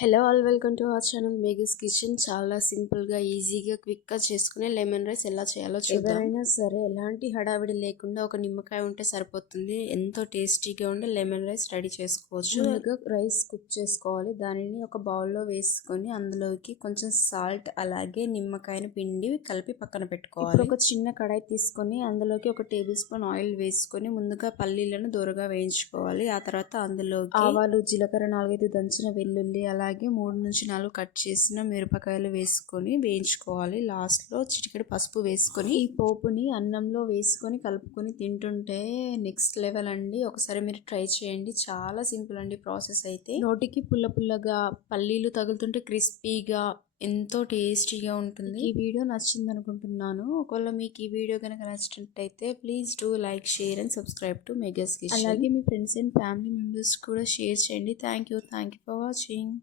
Hello all welcome to our channel మేఘస్ kitchen. చాలా సింపుల్గా ఈజీగా క్విక్గా చేసుకునే లెమన్ రైస్ ఎలా చేయాలో చూద్దాం. ఎవరైనా సరే ఎలాంటి హడావిడి లేకుండా ఒక నిమ్మకాయ ఉంటే సరిపోతుంది. ఎంతో టేస్టీగా ఉండే లెమన్ రైస్ రెడీ చేసుకోవచ్చు. ముందుగా రైస్ కుక్ చేసుకోవాలి. దానిని ఒక బౌల్లో వేసుకొని అందులోకి కొంచెం సాల్ట్ అలాగే నిమ్మకాయను పిండి కలిపి పక్కన పెట్టుకోవాలి. ఇప్పుడు ఒక చిన్న కడాయి తీసుకొని అందులోకి ఒక టేబుల్ స్పూన్ ఆయిల్ వేసుకొని ముందుగా పల్లీలను దూరగా వేయించుకోవాలి. ఆ తర్వాత అందులోకి ఆవాలు, జీలకర్ర, 4-5 దంచిన వెల్లుల్లి అలాగే 3-4 కట్ చేసిన మిరపకాయలు వేసుకొని వేయించుకోవాలి. లాస్ట్లో చిటికెడు పసుపు వేసుకొని ఈ పోపుని అన్నంలో వేసుకొని కలుపుకొని తింటుంటే నెక్స్ట్ లెవెల్ అండి. ఒకసారి మీరు ట్రై చేయండి. చాలా సింపుల్ అండి ప్రాసెస్ అయితే. నోటికి పుల్ల పుల్లగా పల్లీలు తగులుతుంటే క్రిస్పీగా ఎంతో టేస్టీగా ఉంటుంది. ఈ వీడియో నచ్చింది అనుకుంటున్నాను. ఒకవేళ మీకు ఈ వీడియో కనుక నచ్చినట్టయితే please do like, share and subscribe to మెగాస్ kitchen. అలాగే మీ ఫ్రెండ్స్ అండ్ ఫ్యామిలీ మెంబర్స్ కూడా షేర్ చేయండి. Thank you for watching.